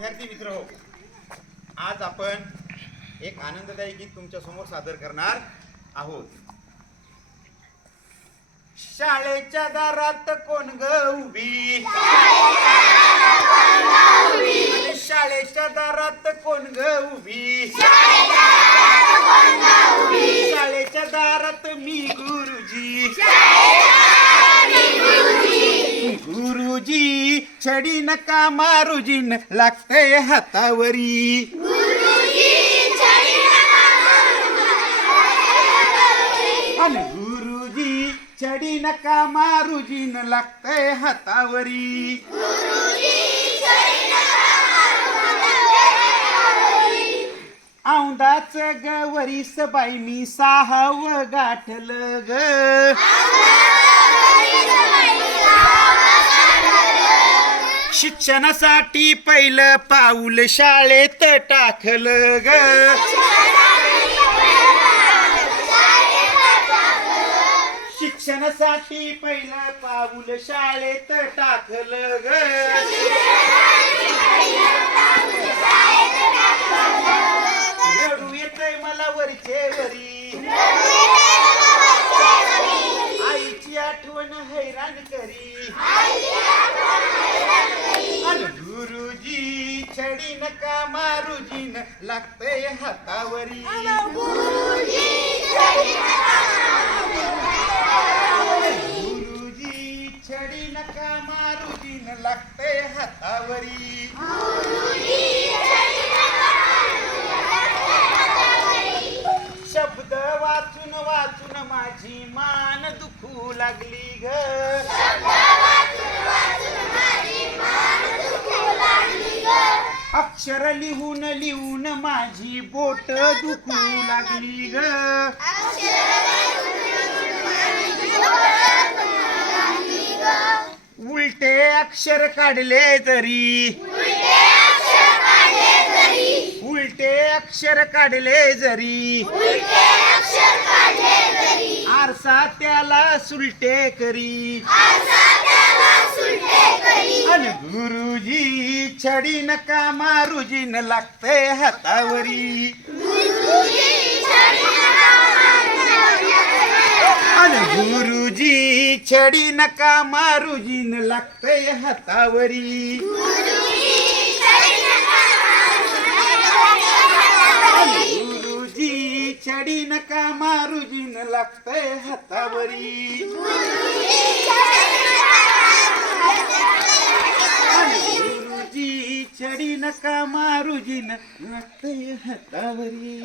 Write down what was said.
विद्यार्थी मित्र हो, आज आपण एक आनंददायी गीत तुमच्या समोर सादर करणार आहोत. शाळेच्या दारात कोण ग उभी, शाळेच्या दारात कोण ग उभी, शाळेच्या दारात मी गुरुजी, गुरुजी छडी नका मारुजीन लागतंय हातावरी, गुरुजी छडी नका मारुजीन लागतंय हातावरी. औंदाच गवरीस बाई मी साहव गाठलं ग, शिक्षणासाठी पहिलं पाऊल शाळेत टाकलं ग, शिक्षणासाठी पहिलं पाऊल शाळेत टाकलं ग. रडू येतंय मला वरचे वरी, आईची आठवण हैराण करी, गुरुजी छडी नका मारुजीन लागतंय हातावरी, गुरुजी छडी नका मारुजीन लागतंय हातावरी. शब्द वाचून वाचून माझी मान दुखू लागली ग, अक्षर लिहून लिहून माझी बोट दुखू लागली ग, उलटे अक्षर काढले तरी, उलटे अक्षर काढले जरी, आरसा त्याला सुलटे करी, अन गुरुजी छडी नका मारुजीन लागतंय हातावरी, अन गुरुजी छडी नका मारुजीन लागतंय हातावरी. गुरुजी छडी नका मारुजीन लागतंय हातावरी, गुरुजी छडी नका मारुजीन लागतंय हातावरी.